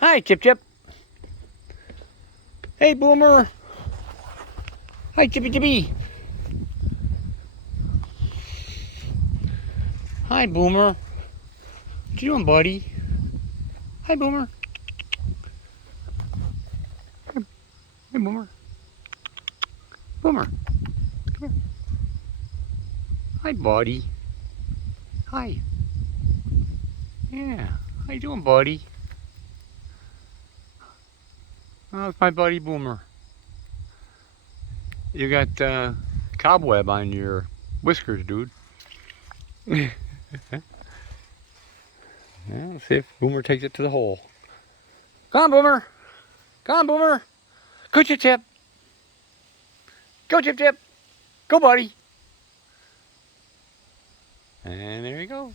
Hi, Chip Chip. Hey, Boomer. Hi, Chippy Chippy. Hi, Boomer. What you doing, buddy? Hi, Boomer. Hey, Boomer. Boomer. Come here. Hi, buddy. Hi. Yeah. How you doing, buddy? Oh, it's my buddy Boomer. You got cobweb on your whiskers, dude. Yeah, let's see if Boomer takes it to the hole. Come on, Boomer. Come on, Boomer. Go, Chip Chip. Go, Chip Chip. Go, buddy. And there you go.